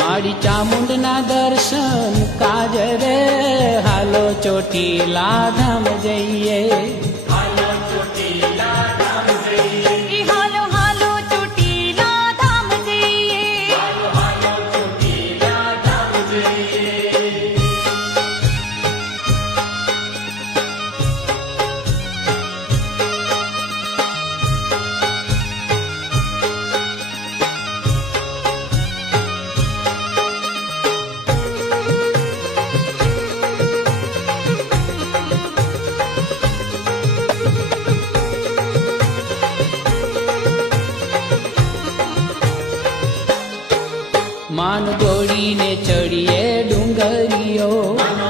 मारी चामुंडना दर्शन काज रे, हालो ચોટીલા ધામ જઈએ। હાલો ચોટીલા ધામ જઈએ, એ હાલો હાલો ચોટીલા ધામ જઈએ। હાલો હાલો ચોટીલા ધામ જઈએ। मान दौड़ीने चढ़िए डूंगरियो, માનો